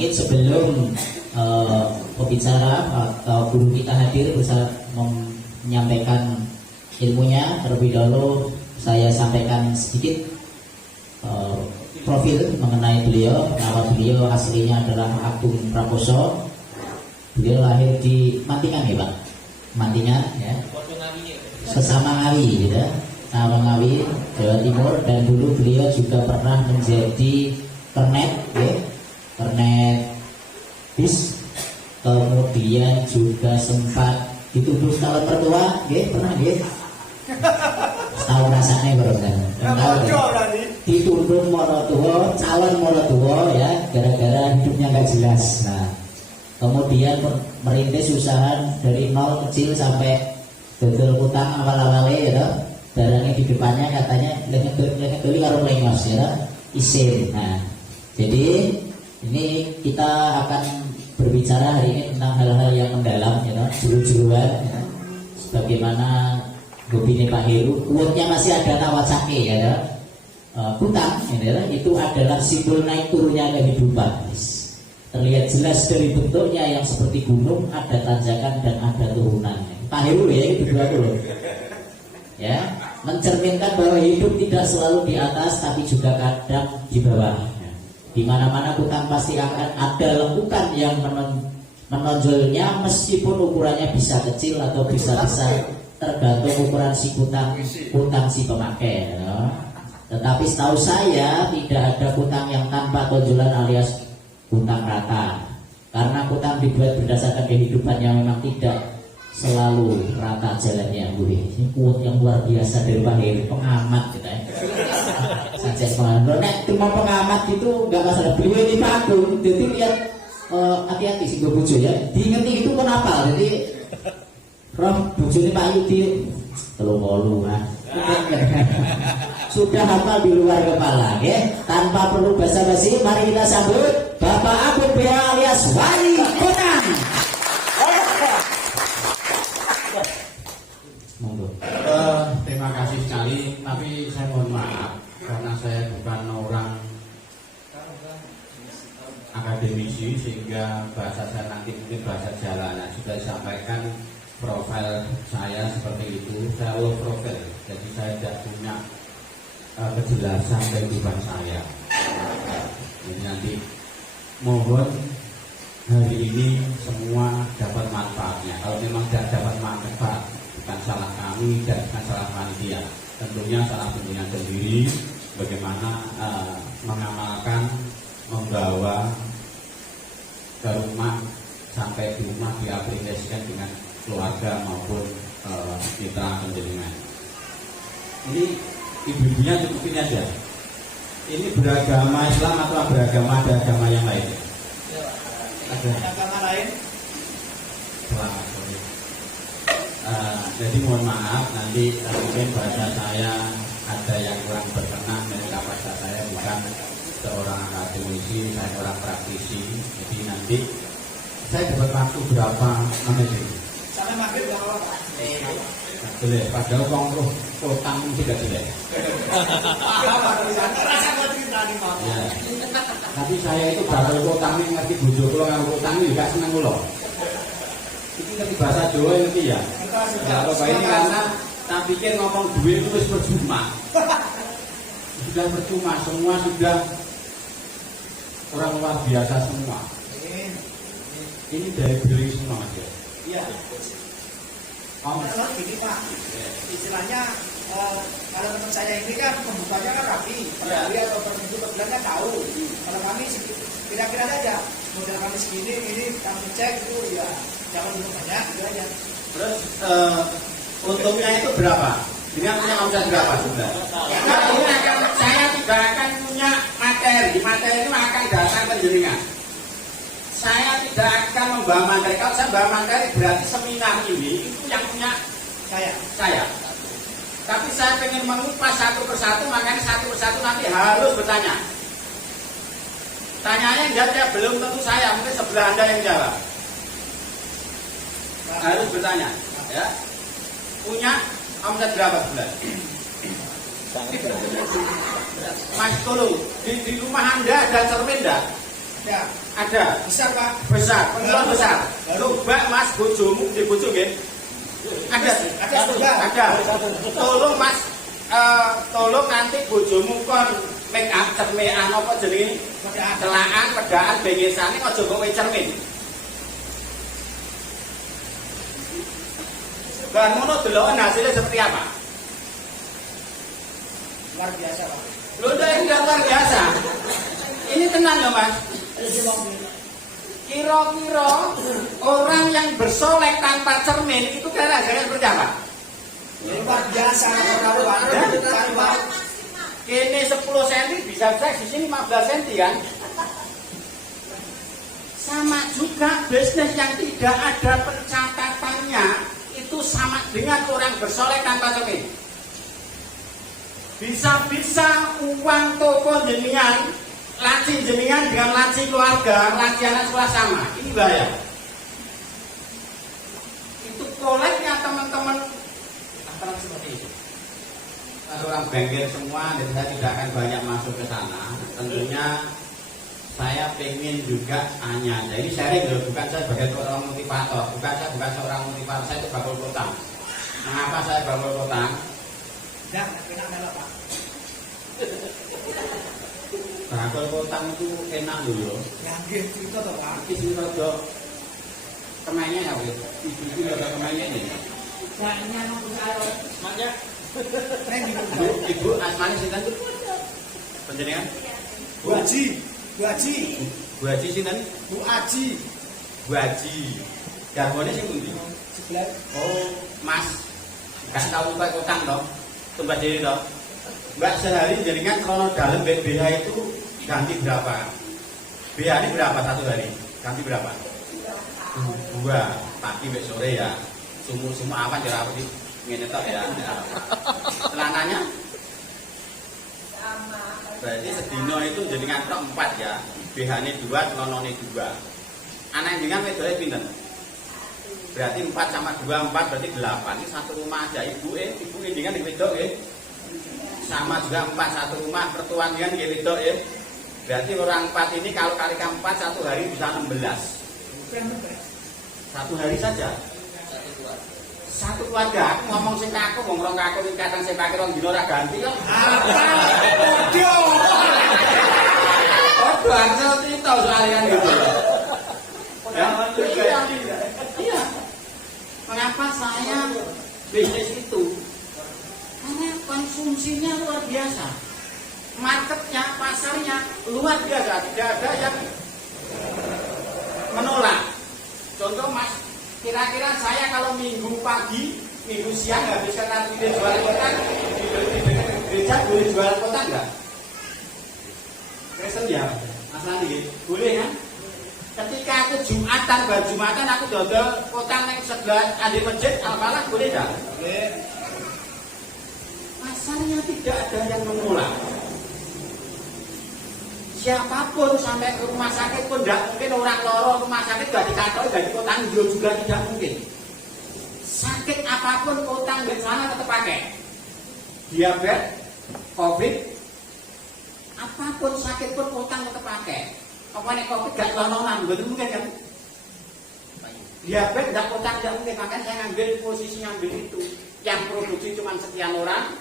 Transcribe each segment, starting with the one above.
mungkin sebelum pembicara atau guru kita hadir bisa menyampaikan ilmunya, terlebih dahulu saya sampaikan sedikit profil mengenai beliau. Nama beliau aslinya adalah Agung Prakoso. Beliau lahir di Mantingan ya Pak, Mantingan ya, sesama Ngawi gitu, sama Ngawi Jawa Timur. Dan dulu beliau juga pernah menjadi kernet ya, kernet bis, kemudian juga sempat dituduh calon mertua ya, pernah ya, tahu rasanya berusaha dituduh mertua, calon mertua ya, gara-gara hidupnya nggak jelas. Nah, kemudian merintis usaha dari nol kecil sampai dodol utang awal-awalnya ya, barangnya di depannya katanya ngedoli karo lengos ya, isin. Nah, jadi ini kita akan berbicara hari ini tentang hal-hal yang mendalam ya, juru-juruan ya. Sebagaimana Gobine Pak Heru, quote-nya masih ada Nawacake ya, hutang ya, itu adalah simbol naik turunnya kehidupan. Terlihat jelas dari bentuknya yang seperti gunung, ada tanjakan dan ada turunannya. Pak Heru ya, itu berdua dulu ya, mencerminkan bahwa hidup tidak selalu di atas tapi juga kadang di bawah. Di mana-mana hutang pasti akan ada lekukan yang menonjolnya, meskipun ukurannya bisa kecil atau bisa besar, tergantung ukuran si hutang si pemakai ya. Tetapi setahu saya tidak ada hutang yang tanpa tonjolan alias hutang rata, karena hutang dibuat berdasarkan kehidupan yang memang tidak selalu rata jalannya. Ini quote yang luar biasa dari Pak Heru, pengamat gitu ya. Saja pengamat, nek cuma pengamat itu nggak masalah. Beliau ini Pak Agung, jadi lihat hati-hati sih gue bujo ya, diingetin itu kenapa? Jadi roh bujo ini Pak Yudi tolong sudah hafal di luar kepala ya. Tanpa perlu basa-basi, mari kita sambut Bapak Agung B alias Wali Konang. Terima kasih sekali, tapi saya mohon maaf karena saya bukan orang akademisi sehingga bahasa saya nanti mungkin bahasa jalanan. Sudah disampaikan profil saya seperti itu, saya low profile, jadi saya tidak punya kejelasan kehidupan saya. Jadi nanti mohon hari ini semua dapat manfaatnya. Kalau memang tidak dapat manfaat, bukan salah kami dan bukan salah panitia, tentunya salah tentunya sendiri bagaimana mengamalkan, membawa ke rumah, sampai di rumah diaplikasikan dengan keluarga maupun mitra penjaringan. Ini ibu-ibunya cukupin aja. Ini beragama Islam atau beragama ada agama yang lain? Ada agama lain? Selamat sore. Jadi mohon maaf nanti mungkin bahasa saya ada yang kurang berkenan, dan kapasitas saya bukan seorang akademisi, saya orang praktisi. Jadi nanti saya dapat waktu berapa menit ini? Sampai maghrib nggak apa-apa. Boleh, padahal kongruh utang tidak jelek. Ya. Tapi saya itu bakal utang ini ngerti bojo kula karo utang ini gak seneng kula. Iki ngerti bahasa Jawa ngerti ya. Ya apa ini karena tak pikir ngomong duit itu wis percuma. Sudah percuma, semua sudah orang luar biasa semua. Ini dari beli semua aja. Iya. Kalau gini Pak, istilahnya kalau teman saya ini kan pembukanya kan rapi, per hari atau per minggu per bulan kan tahu. Kalau kami kira-kira aja, modal kami segini, ini kami cek itu ya jangan dulu banyak, gitu aja. Terus untungnya itu berapa? Dengan punya omset berapa sudah? Saya tidak akan punya materi itu akan datang ke jenengan. Saya tidak akan membawa materi. Kalau saya membawa materi berarti seminar ini itu yang punya saya. Tapi saya ingin mengupas satu persatu, makanya satu persatu nanti harus bertanya. Tanyanya yang jawab ya belum tentu saya, mungkin sebelah Anda yang jawab. Harus bertanya, ya. Punya omset berapa bulan? Mas tolong, di rumah Anda ada cermin enggak? Ya, Ada. bisa Pak. Besar, penjualan besar. Coba Mas bojomu di bojo nggih. Ada. Tolong Mas, tolong nanti bojomu kon make up cermekan apa jenenge? Celaan, pedaan, bengesane aja kowe cermin. Dan ngono deloken hasilnya seperti apa? Luar biasa Pak. Lho ini luar biasa. Ini tenang ya Mas. Kira-kira orang yang bersolek tanpa cermin itu kira hasilnya seperti apa? Luar biasa orang Pak. Kene 10 cm bisa di sini 15 cm kan? Sama juga bisnis yang tidak ada pencatatannya itu sama dengan orang bersolek tanpa cermin. Bisa-bisa uang toko jenengan, laci jenengan dengan laci keluarga, laci anak sekolah sama. Ini bahaya. Itu koleknya teman-teman seperti itu. Ada orang bengkel semua, dan saya tidak akan banyak masuk ke sana. Tentunya saya pengen juga hanya, jadi sharing loh, bukan saya sebagai orang motivator, bukan seorang motivator, saya itu bakul kotang. Mengapa saya bakul kotang? Dah, enak adalah Pak. Bakul kotang itu enak dulu. Yang gitu itu toh Pak. Iki sing rada kemenya ya, Bu. Ibu rada kemenya ini. Banyak nunggu karo. Banyak. Ibu asmane sinten? Panjenengan? Bu Haji. Bu Haji. Bu Haji sinten? Bu Haji. Bu Haji. Garwane sing pundi? Sebelah. Oh, Mas. Gak tahu Pak kotang toh. Tumbas diri toh. Mbak sehari jaringan kalau dalam BH itu ganti berapa? BH ini berapa satu hari? Ganti berapa? 2 pagi besok sore ya. Sumur apa jarak apa sih? Ngene tok ya. Celananya? Sama. Berarti sedino itu jaringan tok 4 ya. BH ini 2, celonone 2. Anak jenengan wedok pinten? Berarti 4 sama 2, 4 berarti 8. Ini satu rumah aja. Ibu jenengan di wedok sama juga 4 satu rumah, pertuan kan gitu ya. Berarti orang 4 ini kalau kalikan 4 satu hari bisa 16. Satu hari saja. Satu keluarga. Aku ngomong sing aku, wong rong aku iki kadang saya pakai rong dino ora ganti kok. Aduh. Aduh, asal cerita soalnya gitu. Iya. Mengapa saya bisnis itu? Karena konsumsinya luar biasa, marketnya, pasarnya luar biasa, tidak ada yang menolak. Contoh Mas, kira-kira saya kalau minggu pagi, minggu siang habiskan nanti jual kotak, di gereja boleh jual kotak nggak? Kristen ya, Mas Andi, boleh kan? Ketika aku Jumatan, Jumatan aku dodol kotak yang sebelah ada masjid, Al-Falah boleh nggak? Boleh. Pasarnya tidak ada yang menolak. Siapapun sampai ke rumah sakit pun tidak mungkin orang loro rumah sakit gak dikatoi, gak dikotang juga tidak mungkin. Sakit apapun kotang di sana tetap pakai. Diabetes, COVID, apapun sakit pun kotang tetap pakai. Apa nih COVID gak lononan, betul mungkin kan? Diabetes gak kotang tidak mungkin, makanya saya ngambil posisi ngambil itu. Yang produksi cuma sekian orang.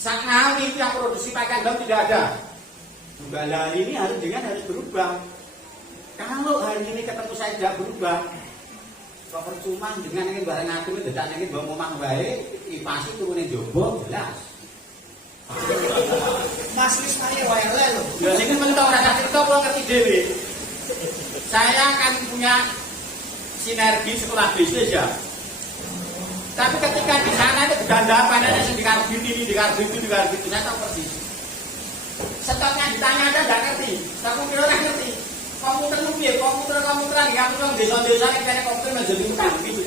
Saat hari yang produksi pakai dong tidak ada. Mbak hari ini harus berubah. Kalau hari ini ketemu saya tidak berubah, kok percuma dengan ini barang aku itu tidak ingin bawa momang baik, pasti turunin jobo jelas. Mas Wisma ya wae lho. Ya ini mentok rasa cerita kalau ngerti dewi. Saya akan punya sinergi sekolah bisnis ya. Tapi ketika di sana itu gandapan ada yang dikarbit ini, saya tahu persis. Stoknya ditanya aja nggak ngerti, tapi kira orang ngerti. Komputer mobil, komputer di kampung desa-desa yang kayaknya komputer menjadi utang gitu.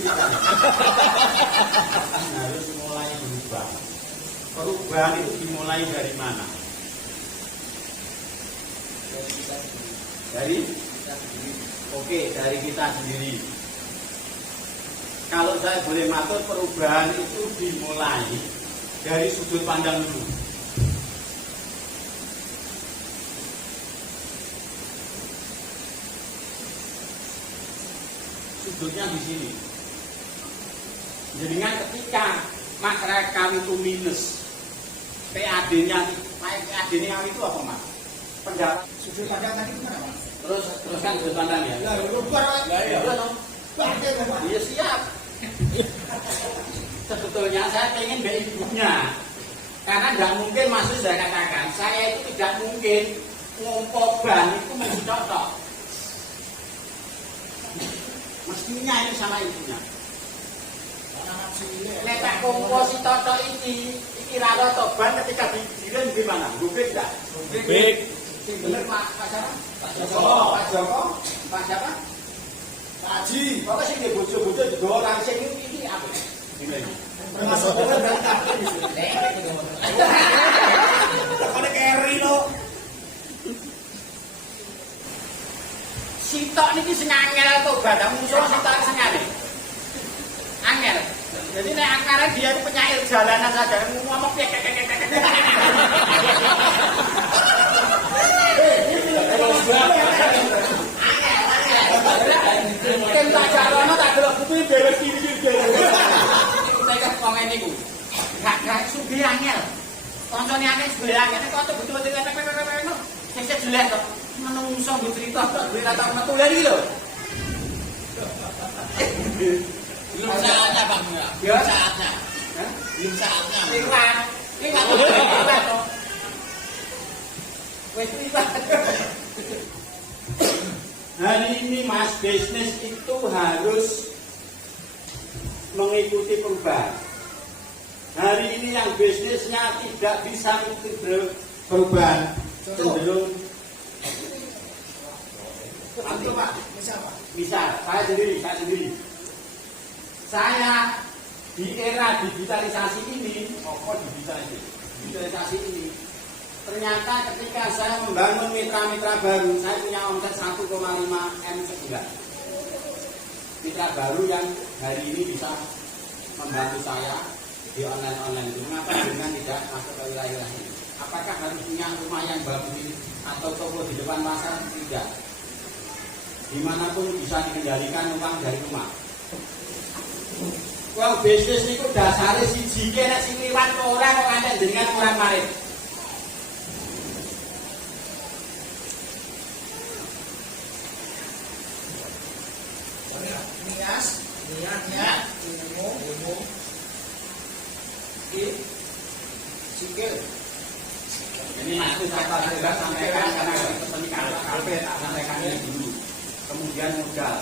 Harus mulai berubah. Perubahan itu dimulai dari mana? Dari kita sendiri. Kalau saya boleh matur, perubahan itu dimulai dari sudut pandang dulu. maksudnya di sini. Jadi kan ketika masyarakat kami itu minus, PAD-nya itu apa Mas? Pendapat Sudut pandang tadi gimana Pak? terus kan sudut pandang ya. Lah lupa. Iya dong. Iya siap. Sebetulnya saya pengen dari ibunya, karena tidak mungkin maksud saya katakan saya itu tidak mungkin ngumpul ban itu mesti cocok. Mestinya ini sama ibunya. Letak komposi cocok ini rata toban ketika digiling gimana? Gubik tidak? Gubik. Sing bener Pak siapa? Pak Joko. Pak siapa? Pak Haji. Pokoknya sing bojo-bojo digawa langsing ini apa? Termasuk keri lo. Sitok niki sing angel to badang musuh sitok sing angel. Jadi nek akarnya dia itu penyair jalanan saja ngomong Ken tak jarono tak delok kuwi beres iki tekan wong ngene iku. Gak sugih angel. Kancane akeh sugih angel nek kok betul-betul lepek-lepek sing jelek kok menungso nggo cerita kok duwe rata metu lha iki lho. Belum saatnya Bang Ya saatnya. Hah? Belum saatnya. Liwat. Wes liwat. Hari ini Mas, bisnis itu harus mengikuti perubahan. Hari ini yang bisnisnya tidak bisa mengikuti perubahan, cenderung Itu Pak, misal Pak. misal saya sendiri. Saya di era digitalisasi ini, digitalisasi ini, ternyata ketika saya membangun mitra-mitra baru, saya punya omset 1,5 M sebulan. Mitra baru yang hari ini bisa membantu saya di online itu. Mengapa dengan tidak masuk ke wilayah ini? Apakah harus punya rumah yang bagus atau toko di depan pasar? Tidak. Dimanapun bisa dikendalikan uang dari rumah. Wong bisnis niku dasare siji nek sing liwat ora kok kanthek jenengan orang marit. Niat, ilmu, sikil. Ini masuk saya sampaikan karena kepentingan KP tak sampaikan ini dulu. Kemudian modal.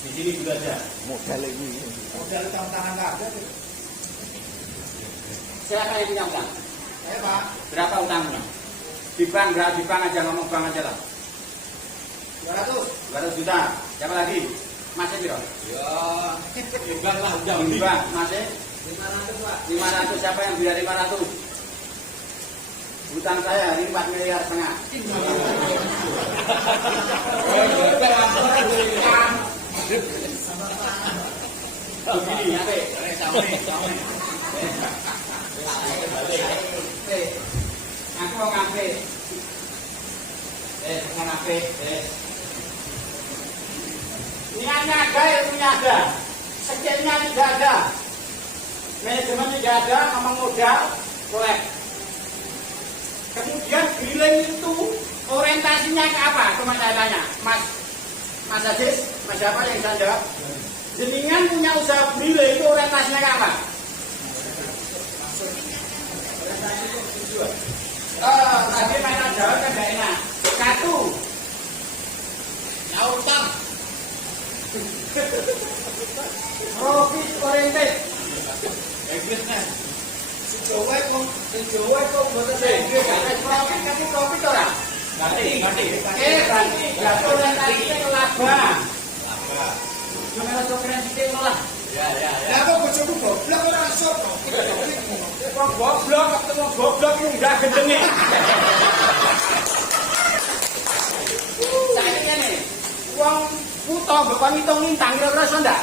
Di sini juga ada. Modal ini. Modal tangan kabeh. Siapa yang punya utang? Saya Pak, Berapa utangnya? Di bank aja ngomong bank aja lah. 200. 200 juta. Siapa lagi? Masih biro? Ya, enggak lah udah Di bank masih 500 Pak. 500. Siapa yang biar 500? Hutang saya ini 4,5 miliar. Begini, apa? Aku mau ngape? Ngape? Niatnya ada, ilmunya ada, skillnya tidak ada, manajemen tidak ada, ngomong modal, kolek. Kemudian giling itu orientasinya ke apa? Cuma saya tanya, Mas Aziz, Mas siapa yang saya jawab? Jenengan punya usaha giling itu orientasinya ke apa? Tadi mana jawab kan gak enak. Satu, ya utang. profit oriented. Business. Jawa kok mboten Profit tapi profit ora. Berarti. Berarti ya orientasinya ke laba. Gimana sokeran sithik lah. Ya. Lah kok bojoku goblok ora iso to. Kok goblok ketemu goblok lu enggak gendenge. Saya ngene. Wong buta bekon ngitung lintang kira-kira iso ndak?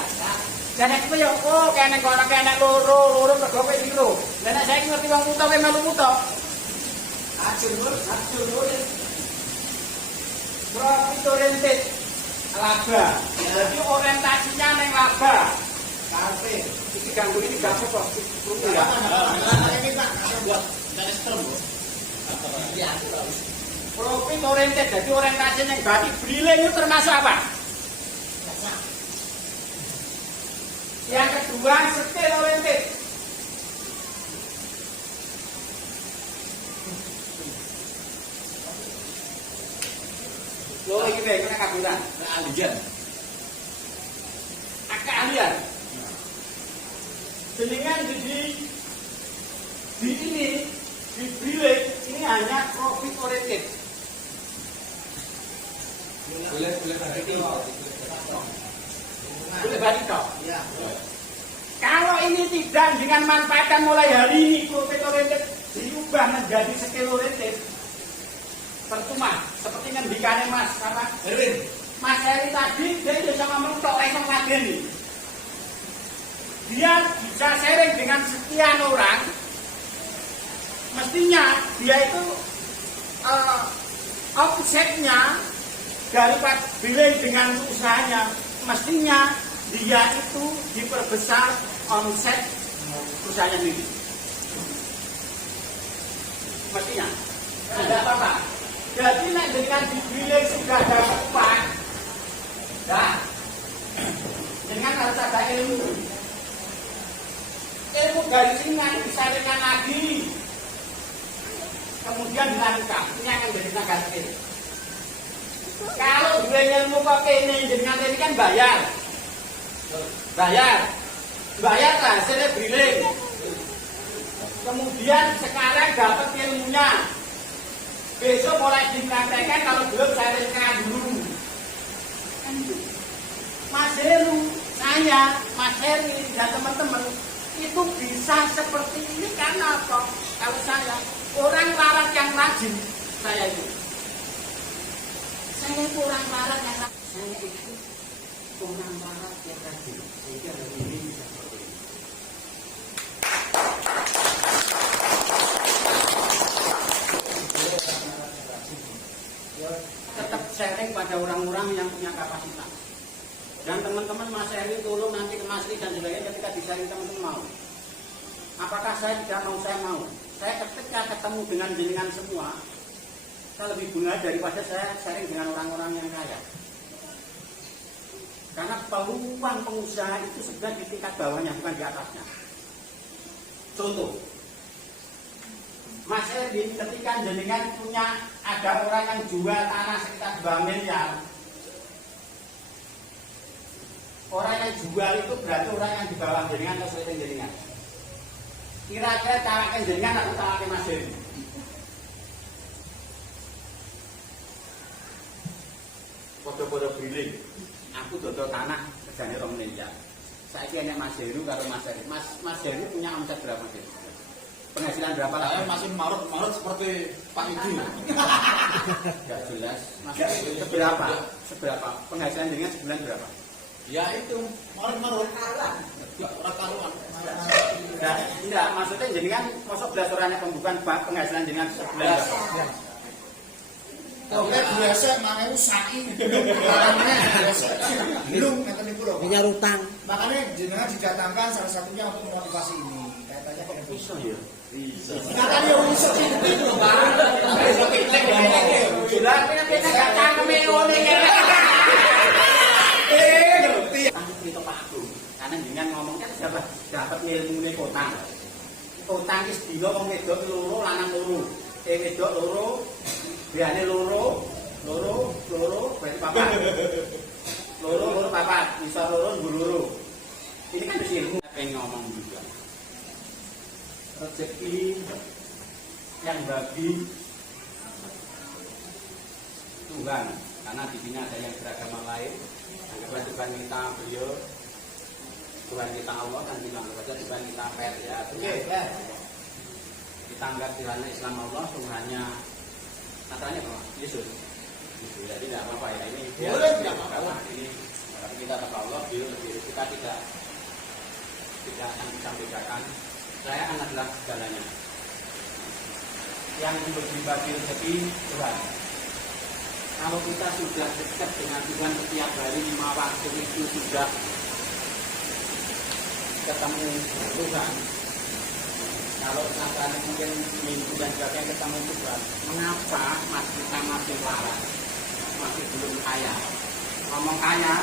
Lah nek kowe yo kene kono kene loro mergo kowe piro. Lah nek saiki ngerti wong buta kowe melu buta. Ajur. Profit oriented. Laba. Jadi orientasinya neng laba. Kafe. Iki ganggu ini gak apa kok. Ini Pak, ada buat teleskop. Iya, Profit oriented. Jadi orientasinya yang berarti briling itu termasuk apa? Yang kedua skill oriented. Lo lagi baik kena kaburan. keahlian. Keahlian. Jenengan di ini di briling ini hanya profit oriented. Boleh Boleh balik toh. Iya. Kalau ini tidak dengan manfaatkan mulai hari ini profit oriented diubah menjadi skill oriented, percuma. Seperti ngendikane Mas apa? Erwin. Mas Heri tadi dia bisa ngomong tok iso ngladeni. Dia bisa sharing dengan sekian orang. Mestinya dia itu offsetnya dari billing dengan usahanya, mestinya dia itu diperbesar omset usahanya sendiri. Mestinya tidak apa-apa. Jadi nek dengan billing sudah ada upah, nah, dengan harus ada ilmu dari sini yang disaringkan lagi, kemudian dilanjutkan. Ini akan jadi tenaga skill. Kalau dua ilmu kok ini dengan ini kan bayar lah hasilnya briling. Kemudian sekarang dapat ilmunya, besok mulai dipraktekkan, kalau belum saya rencanakan dulu. Mas Heru, saya, Mas Heri dan teman-teman itu bisa seperti ini karena apa? Kalau saya orang larat yang rajin, saya itu orang larat yang rajin. Saya itu orang larat yang rajin. Sehingga hari ini bisa seperti ini. Tetap sharing pada orang-orang yang punya kapasitas. Dan teman-teman Mas Heri tolong nanti ke Mas Ri dan sebagainya ketika di-sharing teman-teman mau. Apakah saya tidak mau? Saya mau. Saya ketika ketemu dengan jenengan semua, saya lebih guna daripada saya sharing dengan orang-orang yang kaya. Karena peluang pengusaha itu sebenarnya di tingkat bawahnya, bukan di atasnya. Contoh, Mas Erwin ketika jenengan punya ada orang yang jual tanah sekitar 2 miliar. Orang yang jual itu berarti orang yang di bawah jenengan atau selain jenengan. Kira-kira tawakin jenengan atau tawakin Mas Erwin? Podo-podo briling. Aku dodol tanah kerjanya 2 miliar. Saya kira Mas Heru kalau Mas Heru. Mas Heru punya omset berapa sih? Penghasilan berapa lah? Saya masih marut seperti Pak Idi. Enggak jelas. Mas Heru seberapa? Penghasilan dengan sebulan berapa? Ya itu marut. Karuan. Enggak, maksudnya jenengan masuk belas orangnya pembukaan penghasilan dengan sebulan berapa? Oke, biasa mangewu saiki. Barangnya biasa. Belum ngeten niku lho. Punya utang. Makanya jenengan didatangkan salah satunya untuk memotivasi ini. Kaitannya dengan Bisa ya. Kata dia iso cilik lho, Pak. Iso cilik lho. Gila, kita enggak cangkeme ngene iki. Ngerti. Itu Pak Agung. Karena jenengan ngomong kan dapat ilmune utang. Utang wis dina wong wedok loro lanang loro. Wedok loro biane loro berarti papat. Loro papat, bisa loro loro. Ini kan mesti ilmu pengen ngomong juga. Rezeki yang bagi Tuhan, karena di sini ada yang beragama lain. Anggaplah Tuhan kita beliau, Tuhan kita Allah, dan kita anggap saja Tuhan kita Per ya. Oke, ya. Kita anggap Tuhannya Islam Allah, Tuhannya katanya apa? Yesus. Gitu, jadi tidak apa-apa ya ini. Boleh, tidak apa-apa. Ini tapi kita kata Allah, kita tidak akan bisa bedakan. Saya adalah segalanya. Yang berbagi rezeki Tuhan. Kalau kita sudah dekat dengan Tuhan setiap hari 5 waktu itu sudah ketemu Tuhan. Kalau misalkan mungkin minggu dan sebagainya ketemu Tuhan, mengapa kita masih waras, masih belum kaya? Ngomong kaya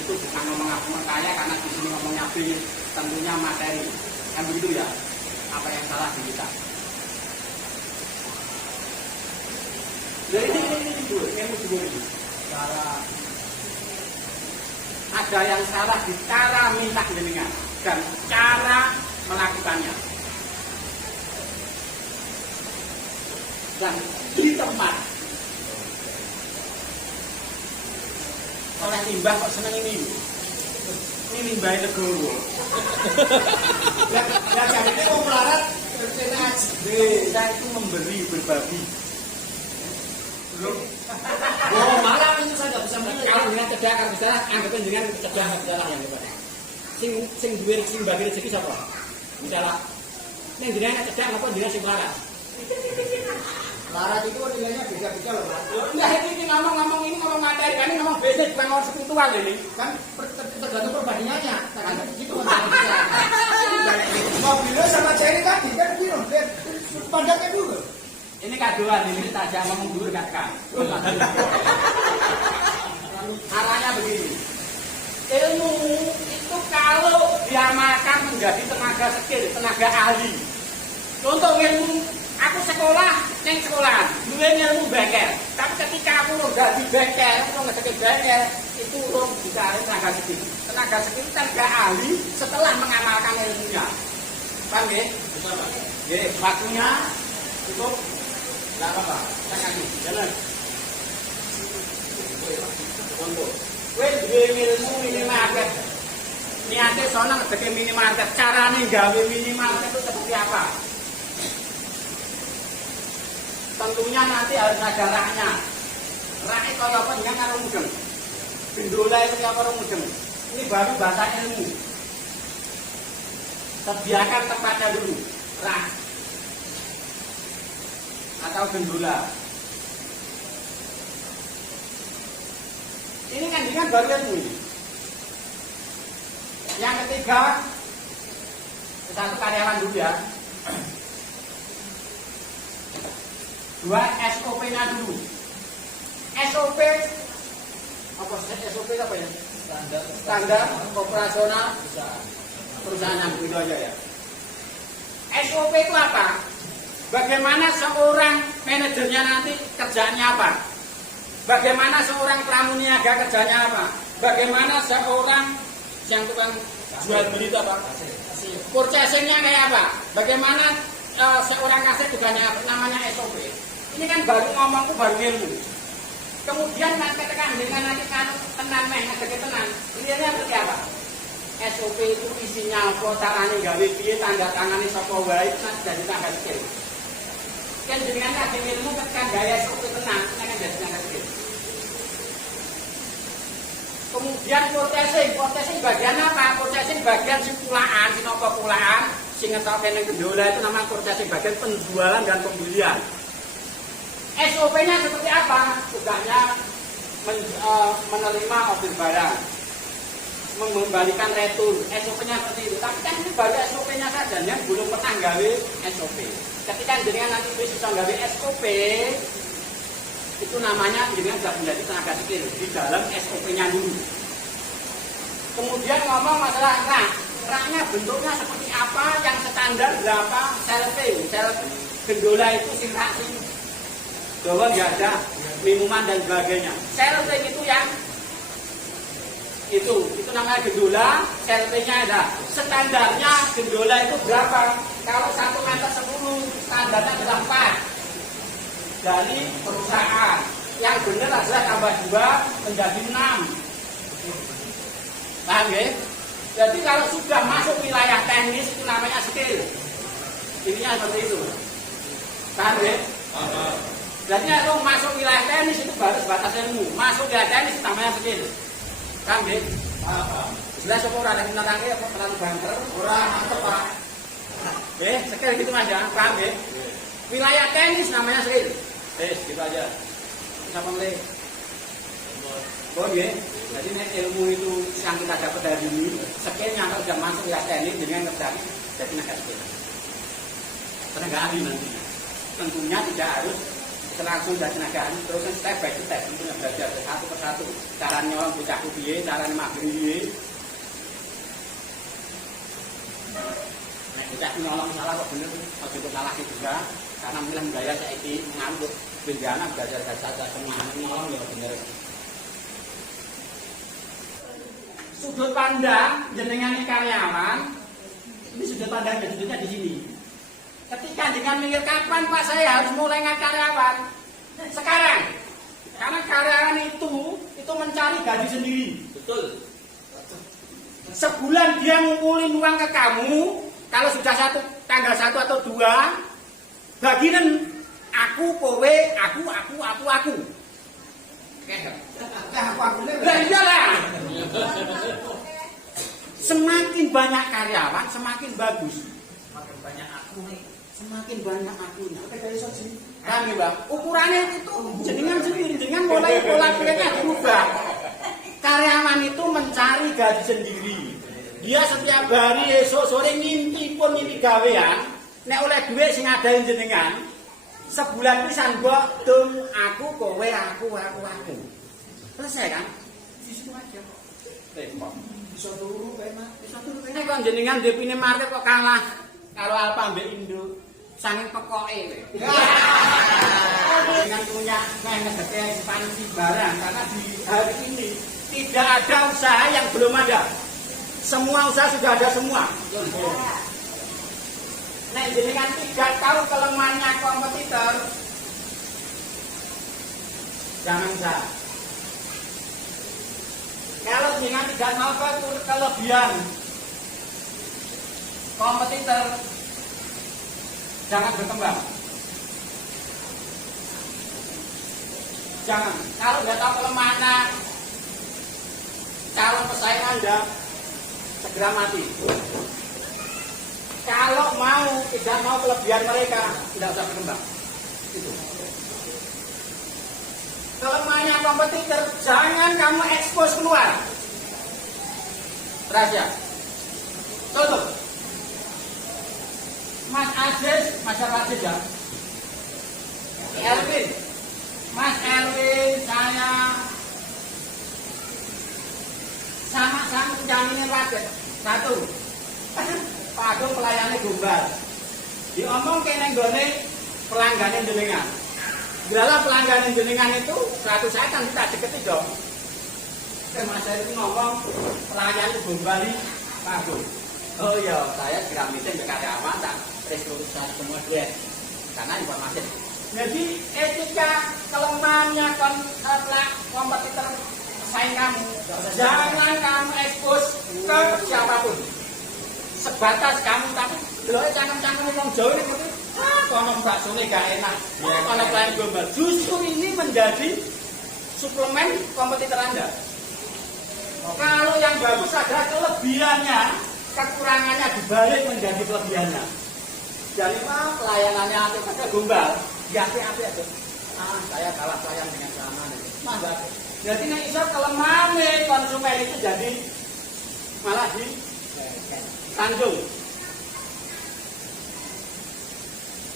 itu bukan ngomong aku kaya karena di sini ngomongnya bil, tentunya materi. Kan begitu ya? Apa yang salah di kita? Jadi ini dua ini. Ada yang salah di cara minta jenengan dan cara melakukannya. Dan di tempat oleh limbah kok seneng ini limbah negoro. Ya jadi ini mau melarat Saya itu memberi berbagi. oh malah itu saya nggak bisa milih. Kalau dengan cedak kan bisa anggapin dengan cedak adalah yang hebat. Sing duwe sing bagi rezeki sapa? Misalnya ning jenengan cedak apa jenengan sing melarat? Larat itu nilainya beda-beda loh Mas. Enggak, ini ngomong materi, kan ini ngomong bisnis, bukan ngomong spiritual ini. Kan tergantung perbandingannya. Kan gitu kan. Mobilnya sama Cherry tadi kan gitu. Pandangnya dulu. Ini kadoan, ini saja ngomong dulu kan. Arahnya begini. Ilmu itu kalau diamalkan menjadi tenaga skill, tenaga ahli. Contoh ilmu, aku sekolah, neng sekolahan, dua ilmu beker. Tapi ketika aku udah di beker, aku nggak sakit beker, itu belum bisa tenaga skill. Tenaga skill tenaga ahli setelah mengamalkan ilmunya. Paham ya? Ya, waktunya cukup. Tidak apa-apa, kita kasih, jalan. Contoh, gue dua ilmu minimarket. Niatnya soalnya ngedeke minimarket, caranya gawe minimarket itu seperti apa? Tentunya nanti harus ada raknya. Raknya kalau apa dengan karo mudeng. Bendola itu karo mudeng. Ini baru bahasa ilmu. Sediakan tempatnya dulu, rak atau bendola. Ini kan dengan baru ilmu. Yang ketiga, satu karyawan dulu ya. Dua SOP-nya dulu. SOP apa SOP apa ya? Standar operasional perusahaan itu aja ya. SOP itu apa? Bagaimana seorang manajernya nanti kerjanya apa? Bagaimana seorang pramuniaga kerjanya apa? Bagaimana seorang yang tukang jual beli itu apa? Purchasing-nya kayak apa? Bagaimana seorang kasir tugasnya namanya SOP? Ini kan baru ngomongku baru ilmu. Kemudian nanti ketika dengan nanti kan tenan meh ngedeke tenan. Ini seperti apa? SOP itu isinya apa, carane gawe piye, tanda tangane sapa wae, nanti jadi tangga skill. Kan dengan lagi ilmu ketika gaya SOP tenan, kan jadi tangga skill. Kemudian purchasing bagian apa? Purchasing bagian sing pulaan, sing apa pulaan, sing ngetoke ning bendola itu namanya purchasing bagian penjualan dan pembelian. SOP-nya seperti apa? Tugasnya menerima order barang, mengembalikan retur. SOP-nya seperti itu. Tapi kan ini baru SOP-nya saja, yang belum pernah gawe SOP. Ketika jenengan nanti bisa gawe SOP, itu namanya jenengan sudah menjadi tenaga skill di dalam SOP-nya dulu. Kemudian ngomong masalah rak. Raknya bentuknya seperti apa, yang standar berapa, selfie, gendola itu sing rak sing bahwa nggak ada minuman dan sebagainya. Selfie itu yang itu namanya gendola. Selfie-nya ada standarnya gendola itu berapa? Kalau 1,10 meter standarnya adalah 4 dari perusahaan. Yang benar adalah tambah 2 menjadi 6. Paham ya? Jadi kalau sudah masuk wilayah teknis itu namanya skill. Ininya seperti itu. Paham ya? Jadi kalau masuk wilayah teknis itu baru sebatas ilmu. Masuk wilayah teknis itu namanya skill. Paham ya? Jelas apa orang yang menerangnya apa terlalu banter? Orang mantep Pak. Skill gitu aja. Paham ya? Wilayah teknis namanya skill. Gitu aja. Bisa mulai. Oh iya, jadi nek ilmu itu yang kita dapat dari ini, skillnya kalau sudah masuk ya teknik dengan ngerjain, jadi nakas skill. Tenaga ahli nantinya. Tentunya tidak harus langsung dari tenaga ahli, terus step by step tentunya belajar satu persatu. Cara nyolong bocah piye, cara magri piye. Nek bocah nyolong salah kok bener, ojo salah juga. Karena bilang gaya saiki nganggo bendana belajar saja semua nyolong ya bener. Sudut pandang jenengan karyawan, ini sudut pandang sudutnya di sini. Ketika dengan mikir kapan Pak saya harus mulai ngat karyawan, sekarang. Karena karyawan itu mencari gaji sendiri. Betul. Sebulan dia ngumpulin uang ke kamu, kalau sudah tanggal 1 atau 2, bagian aku, kowe, aku. Lah iyalah. Semakin banyak karyawan, semakin bagus. Semakin banyak aku nih, semakin banyak akunya. Kan ya, Bang? Ukurannya itu jenengan sendiri, jenengan mulai pola pikirnya berubah. Karyawan itu mencari gaji sendiri. Dia setiap hari esok sore ngimpi gawean, nek oleh duit sing adain jenengan. Sebulan pisan mbok dong aku kowe aku. Selesai kan? Di situ aja. Repot. Bisa turu enak. Nek kok jenengan depine market kok kalah karo Alfa mbek Indo. Saking pekoke kowe. Dengan punya ngedeke ekspansi barang karena di hari ini tidak ada usaha yang belum ada. Semua usaha sudah ada semua. Nek jenengan tidak tahu kelemahannya kompetitor, jangan usaha. Kalau jenengan tidak tahu kelebihan kompetitor, jangan berkembang. Jangan. Kalau nggak tahu kelemahannya calon pesaing Anda, segera mati. Kalau tidak mau kelebihan mereka, tidak usah berkembang. Itu. Kelemahannya kompetitor, jangan kamu ekspos keluar. Rahasia. Contoh. Mas Aziz, ya. Elvin. Mas Elvin, saya sama-sama menjalani rakyat. 1. Pak Agung pelayannya gombal. Diomong kene nggone pelanggan jenengan. Bila pelanggan jenengan itu suatu saat kan kita deketi dong. Mas saya itu ngomong pelayan gombali Pak Agung. Oh iya, saya segera meeting ke karyawan tak restrukturisasi semua duit. Karena informasi. Jadi etika kelemahannya kompetitor pesaing kamu. Jangan kamu ekspos ke siapapun. Sebatas kamu tapi lho cangkem-cangkem wong Jawa ini mesti kono baksone gak enak. Kono pelayan gombal. Justru ini menjadi suplemen kompetitor Anda. Kalau yang bagus adalah kelebihannya, kekurangannya dibalik menjadi kelebihannya. Jadi pelayanannya ada gombal, api-api aja. Saya kalah pelayan dengan keamanan. Jadi nek iso kelemahan konsumen itu jadi malah di Tanjung.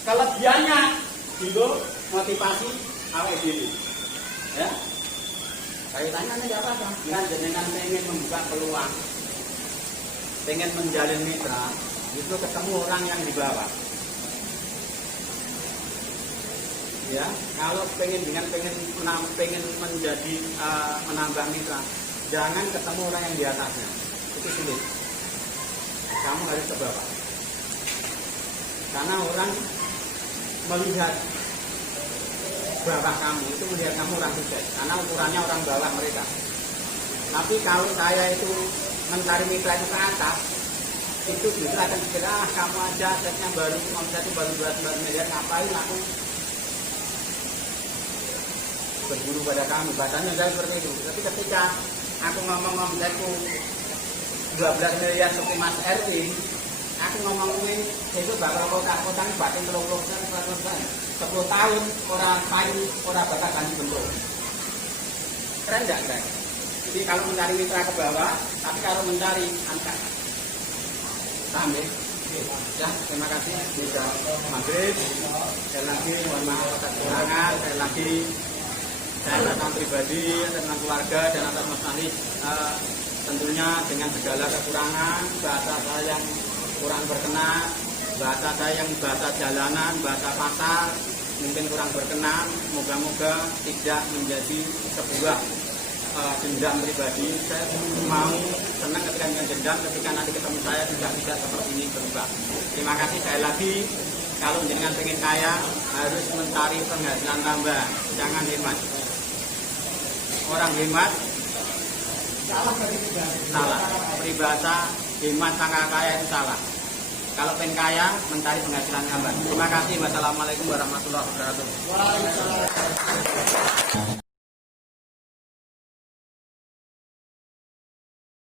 Kelebihannya dulu motivasi awal diri. Ya. Saya tanya apa? Dengan pengen membuka peluang, pengen menjalin mitra, itu ketemu orang yang di bawah. Ya, kalau pengen menjadi menambah mitra, jangan ketemu orang yang di atasnya. Itu sulit. Kamu harus ke bawah. Karena orang melihat bawah kamu itu melihat kamu orang sukses. Karena ukurannya orang bawah mereka. Tapi kalau saya itu mencari mitra itu ke atas, itu justru akan pikir, kamu aja asetnya baru, omsetnya baru 12 miliar, ngapain aku berburu pada kamu. Bahasanya saya seperti itu. Tapi ketika aku ngomong omsetku 12 miliar seperti Mas Erwin, aku ngomongin itu bakal kota-kota batin 30%, 10 tahun orang payu, orang bakal ganti bentuk. Keren nggak keren? Jadi kalau mencari mitra ke bawah, tapi kalau mencari angka. Paham ya? Ya, terima kasih. Sudah maghrib. Sekali lagi mohon maaf atas kekurangan. Sekali lagi saya atas pribadi, atas keluarga dan atas Mas Anies, tentunya dengan segala kekurangan, bahasa saya yang kurang berkenan, bahasa saya yang bahasa jalanan, bahasa pasar mungkin kurang berkenan. Moga-moga tidak menjadi sebuah dendam pribadi. Saya mau senang ketika dengan dendam, ketika nanti ketemu saya tidak bisa seperti ini berubah. Terima kasih sekali lagi. Kalau jenengan pengen kaya harus mencari penghasilan tambah, jangan hemat. Orang hemat salah. Peribahasa hemat sangka kaya itu salah. Kalau pengen kaya mencari penghasilan tambah. Terima kasih. Wassalamualaikum warahmatullahi wabarakatuh.